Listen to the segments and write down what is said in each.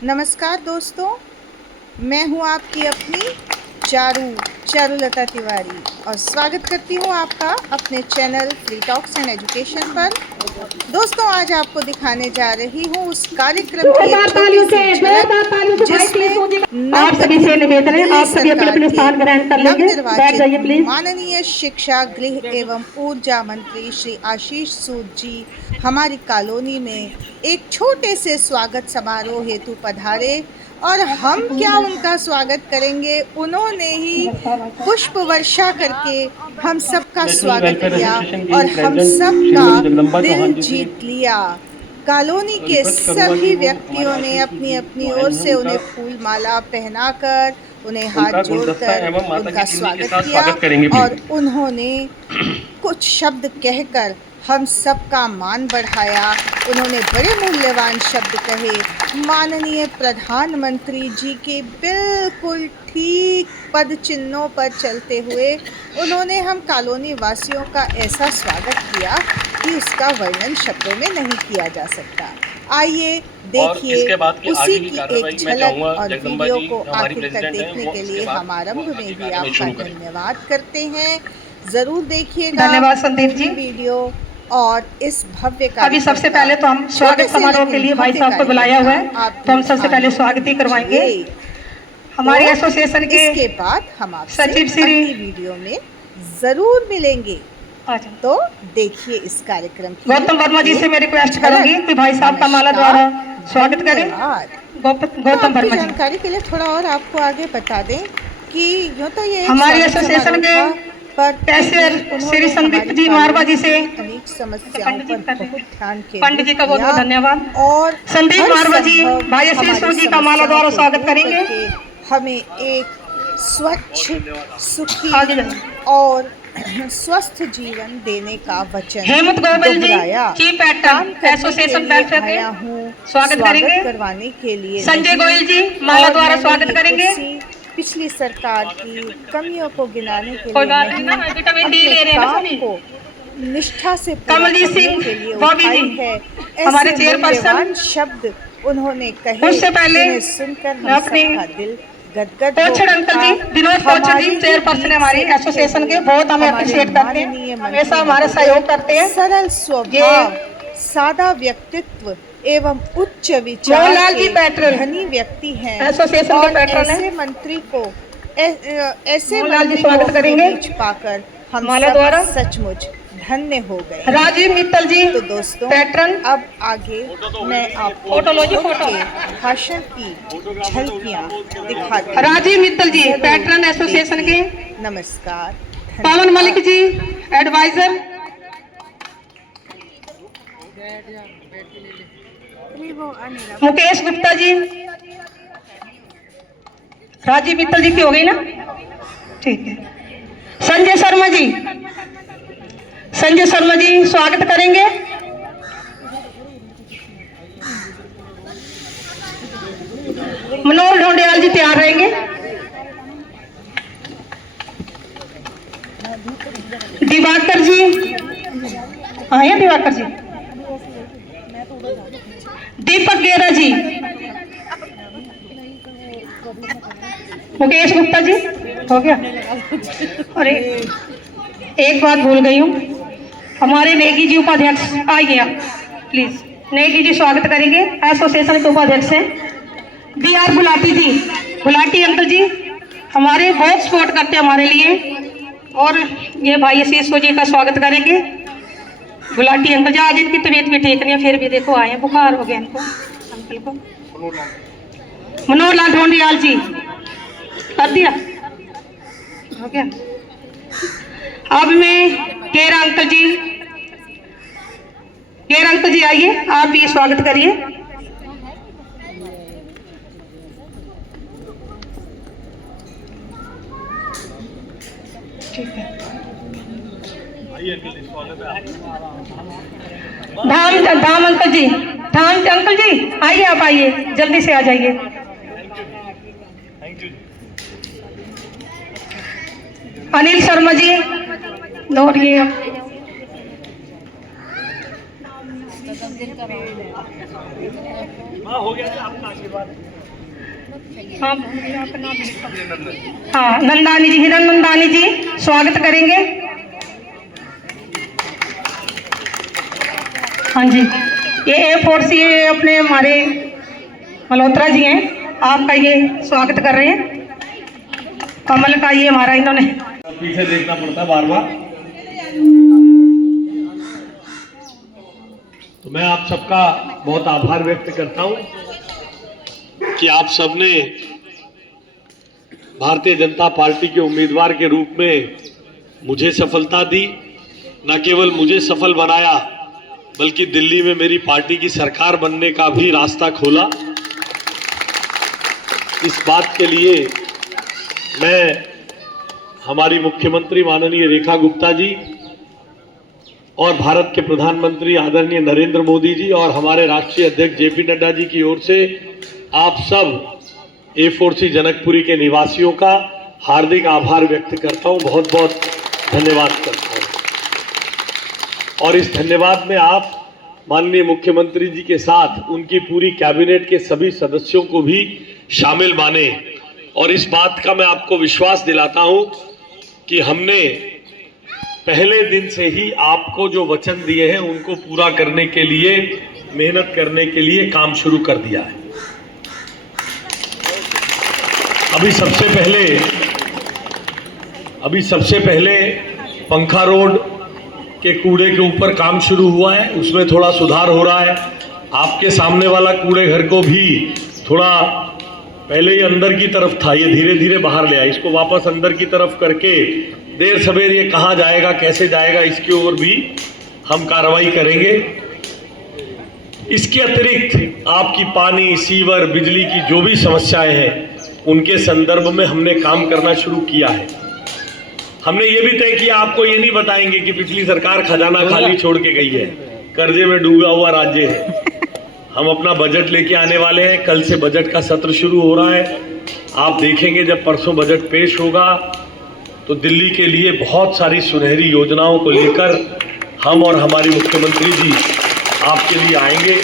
नमस्कार दोस्तों, मैं हूं आपकी अपनी चारुलता तिवारी और स्वागत करती हूं आपका अपने channel free talks and education पर। दोस्तों, आज आपको दिखाने जा रही हूं उस कार्यक्रम की एक छोटी सी झलक जिसमें आप सभी से निवेदन है, आप सभी अपने अपने स्थान ग्रहण कर लेंगे। बैठ जाइए प्लीज। माननीय शिक्षा, गृह एवं ऊर्जा मंत्री श्री आशीष सूद जी हमारी कॉलोनी में एक छोटे से स्वागत समारोह हेतु पधारे और हम क्या उनका स्वागत करेंगे। उन्होंने ही पुष्प वर्षा करके हम सबका स्वागत किया और हम सबका दिल जीत लिया। कॉलोनी के सभी व्यक्तियों ने अपनी अपनी ओर से उन्हें फूल माला पहनाकर उन्हें हाथ जोड़कर उनका स्वागत किया और उन्होंने कुछ शब्द कहकर हम सबका मान बढ़ाया। उन्होंने बड़े मूल्यवान शब्द कहे। माननीय प्रधानमंत्री जी के बिल्कुल ठीक पद चिन्हों पर चलते हुए उन्होंने हम कॉलोनी वासियों का ऐसा स्वागत किया कि उसका वर्णन शब्दों में नहीं किया जा सकता। आइए देखिए उसी की एक झलक और वीडियो को आखिर तक देखने के लिए हम आरंभ में ही आपका धन्यवाद करते हैं। जरूर देखिएगा। धन्यवाद संदीप जी। वीडियो और इस भव्य अभी सबसे पहले तो हम स्वागत समारोह के लिए भाई साहब को बुलाया हुआ है, तो हम सबसे पहले स्वागत ही करवाएंगे। हमारे एसोसिएशन के इसके बाद हम आपसे सचिव श्री वीडियो में जरूर मिलेंगे। तो देखिए इस कार्यक्रम की। गौतम वर्मा जी से मैं रिक्वेस्ट करूंगी कि भाई साहब का माला द्वारा स्वागत करें। गौतम वर्मा जी जानकारी के लिए थोड़ा और आपको आगे बता दें कि यूँ तो ये हमारे एसोसिएशन के कैशियर श्री संदीप जी मारवा जी से अनेक समस्याओं पर बहुत ध्यान पंडित जी का बहुत बहुत धन्यवाद। और संदीप मारवा जी भाई श्री जी का माला द्वारा स्वागत करेंगे। हमें एक स्वच्छ, सुखी और स्वस्थ जीवन देने का वचन हेमंत गोविल जी चीफ पैटर्न एसोसिएशन वेलफेयर के स्वागत करेंगे करवाने के लिए। संजय गोयल जी माला द्वारा स्वागत करेंगे। पिछली सरकार की कमियों को गिनाने के लिए विटामिन डी ले रहे हैं को निष्ठा से कमलजीत सिंह बॉबी जी है। हमारे चेयरपर्सन शब्द उन्होंने कहे, उससे पहले सुनकर हम सबका दिल गदगद कोचर अंकल जी, विनोद कोचर जी चेयरपर्सन हमारी एसोसिएशन के, बहुत हमें अप्रिशिएट करते हैं, हमेशा हमारा सहयोग करते हैं। सरल स्वभाव, सादा व्यक्तित्व एवं उच्च विचार के धनी व्यक्ति हैं। एसोसिएशन के पैटर्न ऐसे मंत्री को ऐसे स्वागत करेंगे पाकर हम माला द्वारा सचमुच धन्य हो गए। राजीव मित्तल जी तो दोस्तों पैटर्न। अब आगे मैं आपको भाषण की झलकियां दिखाती हूं। राजीव मित्तल जी पैटर्न एसोसिएशन के। नमस्कार। पवन मलिक जी एडवाइजर। मुकेश गुप्ता जी। राजीव मित्तल जी की हो गई ना, ठीक है। संजय शर्मा जी, संजय शर्मा जी स्वागत करेंगे। मनोहर ढोंडियाल जी तैयार रहेंगे। दिवाकर जी आए, दिवाकर जी। दीपक गेरा जी। मुकेश गुप्ता जी हो गया। अरे एक बात भूल गई हूँ, हमारे नेगी जी उपाध्यक्ष आ गया, प्लीज नेगी जी स्वागत करेंगे। एसोसिएशन के उपाध्यक्ष हैं डी आर गुलाटी जी। गुलाटी अंकल जी हमारे बहुत सपोर्ट करते हैं हमारे लिए, और ये भाई आशीष जी का स्वागत करेंगे। गुलाटी अंकल जी आज इनकी तबीयत भी ठीक नहीं है, फिर भी देखो आए हैं, बुखार हो गया इनको अंकल को। मनोहर लाल ढोंडियाल जी कर दिया, हो गया। अब मैं केरा अंकल जी, केरा अंकल जी आइए, आप भी स्वागत करिए। ठीक है। धाम अंकल जी, धाम अंकल जी आइए, आप आइए, जल्दी से आ जाइए। अनिल शर्मा जी दौड़िए। हाँ हो गया आपका आशीर्वाद। हाँ हाँ, नंदानी जी, हिरन नंदानी जी स्वागत करेंगे। हाँ जी, ये A4C अपने हमारे मल्होत्रा जी हैं, आपका ये स्वागत कर रहे हैं। कमल का ये हमारा इन्होंने पीछे देखना पड़ता है बार बार। तो मैं आप सबका बहुत आभार व्यक्त करता हूं कि आप सबने भारतीय जनता पार्टी के उम्मीदवार के रूप में मुझे सफलता दी। न केवल मुझे सफल बनाया बल्कि दिल्ली में मेरी पार्टी की सरकार बनने का भी रास्ता खोला। इस बात के लिए मैं हमारी मुख्यमंत्री माननीय रेखा गुप्ता जी और भारत के प्रधानमंत्री आदरणीय नरेंद्र मोदी जी और हमारे राष्ट्रीय अध्यक्ष जेपी नड्डा जी की ओर से आप सब A4C जनकपुरी के निवासियों का हार्दिक आभार व्यक्त करता हूं, बहुत बहुत धन्यवाद करता हूं। और इस धन्यवाद में आप माननीय मुख्यमंत्री जी के साथ उनकी पूरी कैबिनेट के सभी सदस्यों को भी शामिल माने। और इस बात का मैं आपको विश्वास दिलाता हूं कि हमने पहले दिन से ही आपको जो वचन दिए हैं उनको पूरा करने के लिए, मेहनत करने के लिए काम शुरू कर दिया है। अभी सबसे पहले पंखा रोड के कूड़े के ऊपर काम शुरू हुआ है, उसमें थोड़ा सुधार हो रहा है। आपके सामने वाला कूड़े घर को भी थोड़ा पहले ही अंदर की तरफ था, ये धीरे धीरे बाहर ले आए, इसको वापस अंदर की तरफ करके देर सवेर ये कहाँ जाएगा, कैसे जाएगा, इसके ऊपर भी हम कार्रवाई करेंगे। इसके अतिरिक्त आपकी पानी, सीवर, बिजली की जो भी समस्याएं हैं उनके संदर्भ में हमने काम करना शुरू किया है। हमने ये भी तय किया, आपको ये नहीं बताएंगे कि पिछली सरकार खजाना खाली छोड़ के गई है, कर्जे में डूबा हुआ राज्य है। हम अपना बजट लेके आने वाले हैं, कल से बजट का सत्र शुरू हो रहा है। आप देखेंगे जब परसों बजट पेश होगा तो दिल्ली के लिए बहुत सारी सुनहरी योजनाओं को लेकर हम और हमारी मुख्यमंत्री जी आपके लिए आएंगे।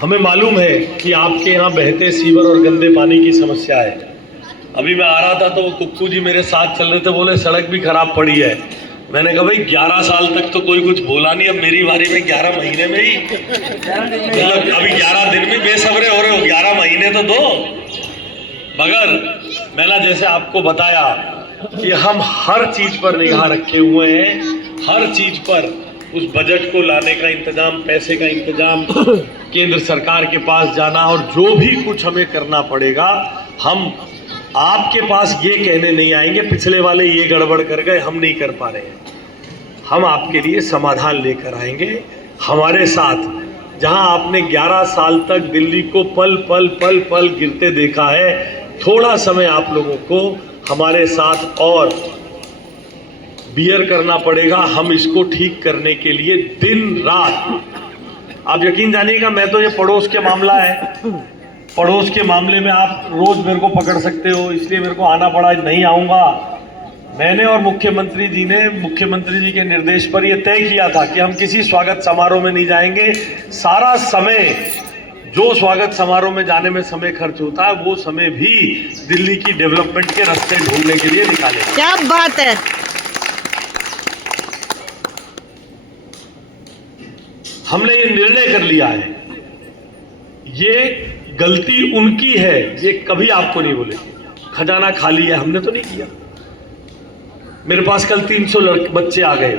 हमें मालूम है कि आपके यहाँ बहते सीवर और गंदे पानी की समस्या है। अभी मैं आ रहा था तो वो कुक्कू जी मेरे साथ चल रहे थे, बोले सड़क भी खराब पड़ी है। मैंने कहा भाई 11 साल तक तो कोई कुछ बोला नहीं, अब मेरी बारी में 11 महीने में ही, मतलब अभी 11 दिन में बेसब्रे हो रहे हो, 11 महीने तो दो। मगर मैंने जैसे आपको बताया कि हम हर चीज पर निगाह रखे हुए हैं, हर चीज पर उस बजट को लाने का इंतजाम, पैसे का इंतजाम, केंद्र सरकार के पास जाना और जो भी कुछ हमें करना पड़ेगा, हम आपके पास ये कहने नहीं आएंगे पिछले वाले ये गड़बड़ कर गए, हम नहीं कर पा रहे हैं। हम आपके लिए समाधान लेकर आएंगे। हमारे साथ जहां आपने 11 साल तक दिल्ली को पल पल पल पल गिरते देखा है, थोड़ा समय आप लोगों को हमारे साथ और बियर करना पड़ेगा। हम इसको ठीक करने के लिए दिन रात, आप यकीन जानिएगा, मैं तो ये पड़ोस के मामला है, पड़ोस के मामले में आप रोज मेरे को पकड़ सकते हो, इसलिए मेरे को आना पड़ा, नहीं आऊंगा। मैंने और मुख्यमंत्री जी ने मुख्यमंत्री जी के निर्देश पर यह तय किया था कि हम किसी स्वागत समारोह में नहीं जाएंगे। सारा समय जो स्वागत समारोह में जाने में समय खर्च होता है वो समय भी दिल्ली की डेवलपमेंट के रास्ते ढूंढने के लिए निकालेंगे। क्या बात है। हमने ये निर्णय कर लिया है, ये गलती उनकी है, ये कभी आपको नहीं बोलेंगे खजाना खाली है, हमने तो नहीं किया। मेरे पास कल 300 बच्चे आ गए,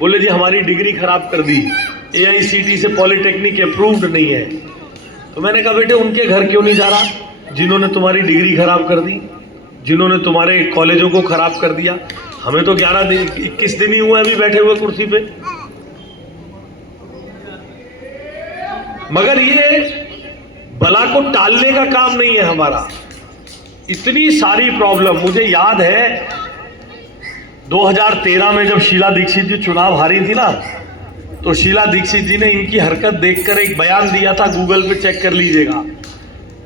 बोले जी हमारी डिग्री खराब कर दी, AICTE से पॉलिटेक्निक अप्रूव्ड नहीं है। तो मैंने कहा बेटे उनके घर क्यों नहीं जा रहा जिन्होंने तुम्हारी डिग्री खराब कर दी, जिन्होंने तुम्हारे कॉलेजों को खराब कर दिया। हमें तो 21 दिन ही हुए अभी बैठे हुए कुर्सी पे। मगर ये बला को टालने का काम नहीं है हमारा। इतनी सारी प्रॉब्लम, मुझे याद है 2013 में जब शीला दीक्षित जी चुनाव हारी थी ना, तो शीला दीक्षित जी ने इनकी हरकत देखकर एक बयान दिया था, गूगल पे चेक कर लीजिएगा,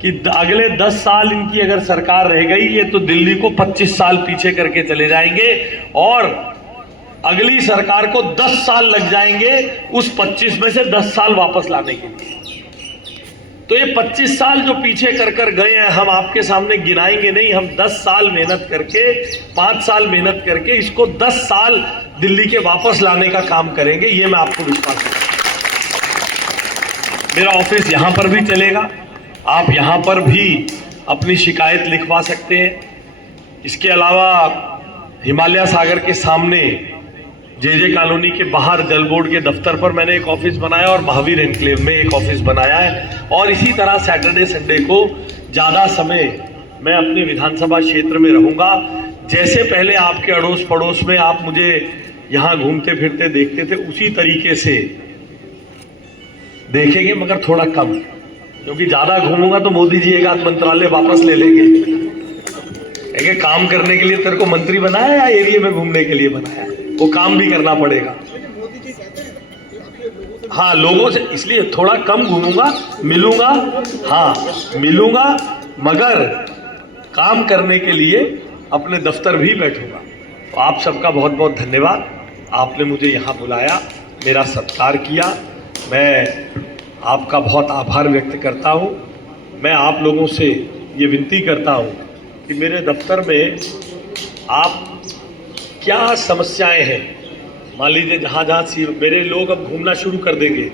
कि अगले 10 साल इनकी अगर सरकार रह गई ये तो दिल्ली को 25 साल पीछे करके चले जाएंगे और अगली सरकार को 10 साल लग जाएंगे उस 25 में से 10 साल वापस लाने के लिए। तो ये 25 साल जो पीछे कर गए हैं, हम आपके सामने गिनाएंगे नहीं, हम 10 साल मेहनत करके, 5 साल मेहनत करके इसको 10 साल दिल्ली के वापस लाने का काम करेंगे, ये मैं आपको विश्वास दूंगा। मेरा ऑफिस यहां पर भी चलेगा, आप यहां पर भी अपनी शिकायत लिखवा सकते हैं। इसके अलावा हिमालय सागर के सामने जे कॉलोनी के बाहर जल बोर्ड के दफ्तर पर मैंने एक ऑफिस बनाया और महावीर एनक्लेव में एक ऑफिस बनाया है। और इसी तरह सैटरडे संडे को ज़्यादा समय मैं अपने विधानसभा क्षेत्र में रहूँगा। जैसे पहले आपके अड़ोस पड़ोस में आप मुझे यहाँ घूमते फिरते देखते थे, उसी तरीके से देखेंगे, मगर थोड़ा कम, क्योंकि ज़्यादा घूमूंगा तो मोदी जी एक आध मंत्रालय वापस ले लेंगे। एक काम करने के लिए तेरे को मंत्री बनाया या एरिया में घूमने के लिए बनाया? वो काम भी करना पड़ेगा। हाँ, लोगों से इसलिए थोड़ा कम घूमूंगा, मिलूंगा, हाँ मिलूंगा, मगर काम करने के लिए अपने दफ्तर भी बैठूंगा। तो आप सबका बहुत बहुत धन्यवाद, आपने मुझे यहाँ बुलाया, मेरा सत्कार किया, मैं आपका बहुत आभार व्यक्त करता हूँ। मैं आप लोगों से ये विनती करता हूँ कि मेरे दफ्तर में आप क्या समस्याएं हैं, मान लीजिए जहाँ मेरे लोग अब घूमना शुरू कर देंगे,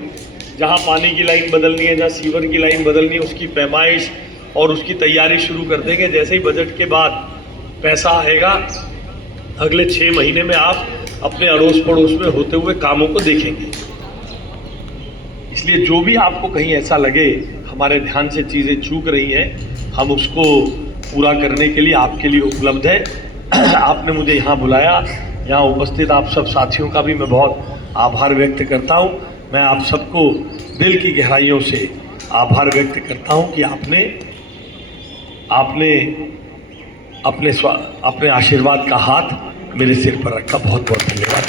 जहाँ पानी की लाइन बदलनी है, जहाँ सीवर की लाइन बदलनी है, उसकी पैमाइश और उसकी तैयारी शुरू कर देंगे। जैसे ही बजट के बाद पैसा आएगा, अगले 6 महीने में आप अपने अड़ोस पड़ोस में होते हुए कामों को देखेंगे। इसलिए जो भी आपको कहीं ऐसा लगे हमारे ध्यान से चीज़ें चूक रही हैं, हम उसको पूरा करने के लिए आपके लिए उपलब्ध है। आपने मुझे यहाँ बुलाया, यहाँ उपस्थित आप सब साथियों का भी मैं बहुत आभार व्यक्त करता हूँ। मैं आप सबको दिल की गहराइयों से आभार व्यक्त करता हूँ कि आपने अपने आशीर्वाद का हाथ मेरे सिर पर रखा। बहुत बहुत धन्यवाद।